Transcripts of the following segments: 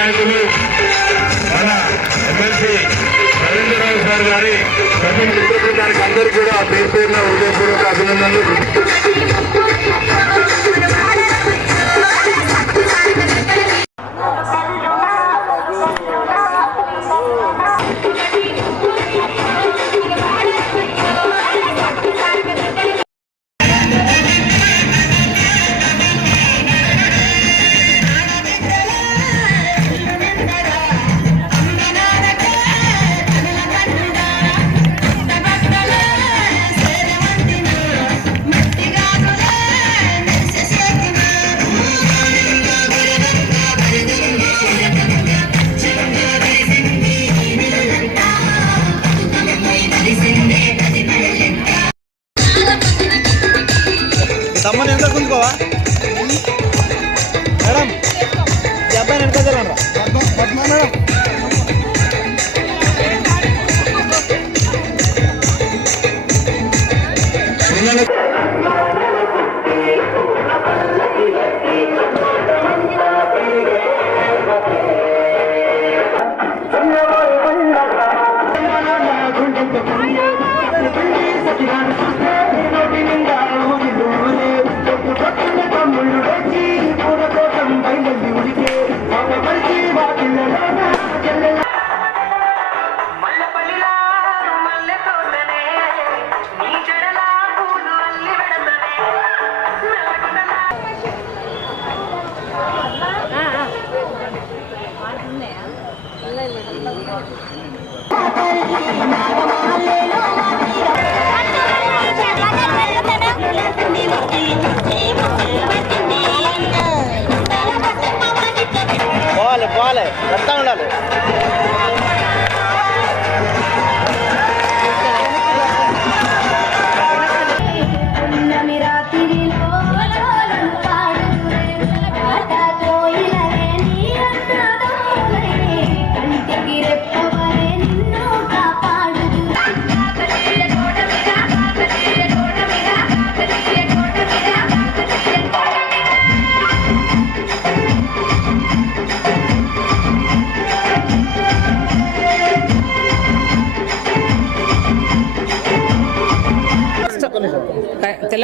నాయకులు మన MLC Ravindra Rao sir గారి ప్రతి చిత్రపటానికి దానికి అందరికీ కూడా పేరు పేరున ఉదయపూర్వక అభినందనలు.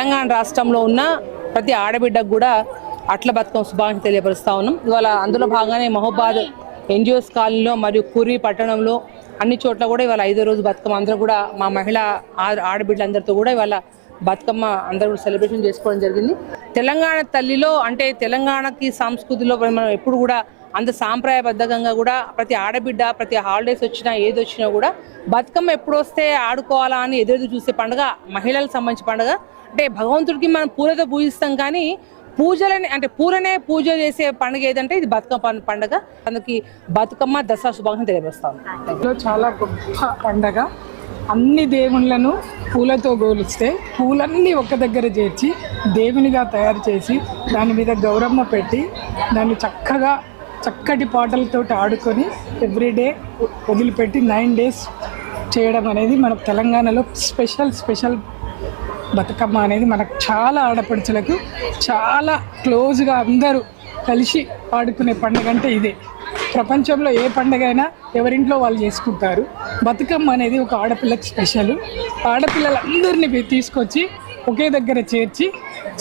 తెలంగాణ రాష్ట్రంలో ఉన్న ప్రతి ఆడబిడ్డకు కూడా అట్ల బతుకమ్మ శుభాకాంక్షలు తెలియపరుస్తా ఉన్నాం. ఇవాళ అందులో భాగంగానే మహోబాద్ ఎన్జిఓస్ కాలనీలో మరియు కుర్రి పట్టణంలో అన్ని చోట్ల కూడా ఇవాళ ఐదో రోజు బతుకమ్మ. అందరూ కూడా మా మహిళా ఆడబిడ్డలందరితో కూడా ఇవాళ బతుకమ్మ అందరూ కూడా సెలబ్రేషన్ చేసుకోవడం జరిగింది. తెలంగాణ తల్లిలో అంటే తెలంగాణకి సంస్కృతిలో మనం ఎప్పుడు కూడా అంత సాంప్రదాయబద్ధకంగా కూడా ప్రతి ఆడబిడ్డ ప్రతి హాలిడేస్ వచ్చినా ఏది వచ్చినా కూడా బతుకమ్మ ఎప్పుడు వస్తే ఆడుకోవాలా అని ఎదురు చూసే పండుగ మహిళలకు సంబంధించిన పండుగ. అంటే భగవంతుడికి మనం పూలతో పూజిస్తాం కానీ పూజలని అంటే పూలనే పూజ చేసే పండుగ ఏదంటే ఇది బతుకమ్మ పండుగ. అందుకే బతుకమ్మ దసరా శుభాకాంక్షలు తెలియజేస్తాను చాలా గొప్ప పండగ. అన్ని దేవుళ్ళను పూలతో గోలిస్తే పూలన్నీ ఒక దగ్గర చేర్చి దేవునిగా తయారు చేసి దాని మీద గౌరమ్మ పెట్టి దాన్ని చక్కగా చక్కటి పాటలతోటి ఆడుకొని ఎవ్రీడే వదిలిపెట్టి నైన్ డేస్ చేయడం అనేది మన తెలంగాణలో స్పెషల్ స్పెషల్ బతుకమ్మ అనేది మనకు చాలా ఆడపడుచులకు చాలా క్లోజ్గా అందరూ కలిసి ఆడుకునే పండుగ అంటే ఇదే. ప్రపంచంలో ఏ పండుగ అయినా ఎవరింట్లో వాళ్ళు చేసుకుంటారు. బతుకమ్మ అనేది ఒక ఆడపిల్లకి స్పెషల్. ఆడపిల్లలందరినీ తీసుకొచ్చి ఒకే దగ్గర చేర్చి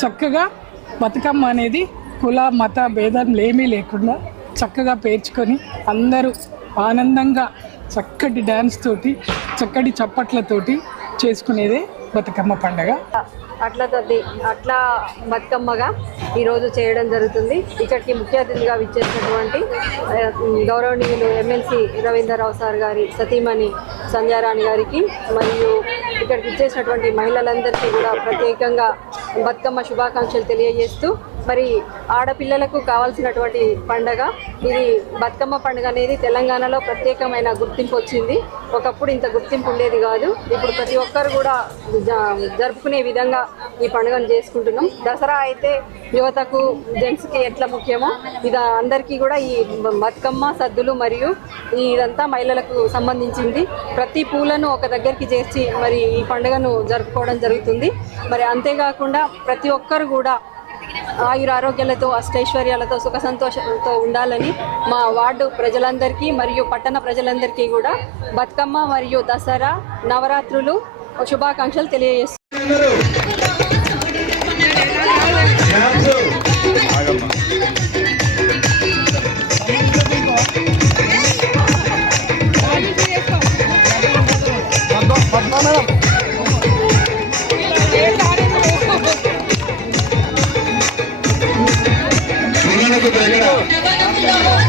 చక్కగా బతుకమ్మ అనేది కుల మత భేదాలు ఏమీ లేకుండా చక్కగా పేర్చుకొని అందరూ ఆనందంగా చక్కటి డ్యాన్స్ తోటి చక్కటి చప్పట్లతోటి చేసుకునేదే బతుకమ్మ పండగ. అట్లా తది అట్లా బతుకమ్మగా ఈరోజు చేయడం జరుగుతుంది. ఇక్కడికి ముఖ్య అతిథిగా విచ్చేసినటువంటి గౌరవనీయులు ఎమ్మెల్సీ రవీంద్రరావు సార్ గారి సతీమణి సంధ్యారాణి గారికి మరియు ఇక్కడికి ఇచ్చేసినటువంటి మహిళలందరికీ కూడా ప్రత్యేకంగా బతుకమ్మ శుభాకాంక్షలు తెలియజేస్తూ మరి ఆడపిల్లలకు కావాల్సినటువంటి పండగ. ఇది బతుకమ్మ పండుగ అనేది తెలంగాణలో ప్రత్యేకమైన గుర్తింపు వచ్చింది. ఒకప్పుడు ఇంత గుర్తింపు ఉండేది కాదు. ఇప్పుడు ప్రతి ఒక్కరు కూడా జరుపుకునే విధంగా ఈ పండుగను చేసుకుంటున్నాం. దసరా అయితే యువతకు జెంట్స్కి ఎట్లా ముఖ్యమో ఇది అందరికీ కూడా ఈ బతుకమ్మ సద్దులు మరియు ఇదంతా మహిళలకు సంబంధించింది. ప్రతి పూలను ఒక దగ్గరికి చేర్చి మరి ఈ పండుగను జరుపుకోవడం జరుగుతుంది. మరి అంతేకాకుండా ప్రతి ఒక్కరు కూడా ఆయుర ఆరోగ్యాలతో అష్టైశ్వర్యాలతో సుఖ సంతోషంతో ఉండాలని మా వార్డు ప్రజలందరికీ మరియు పట్టణ ప్రజలందరికీ కూడా బతుకమ్మ మరియు దసరా నవరాత్రులు శుభాకాంక్షలు తెలియజేస్తున్నారు que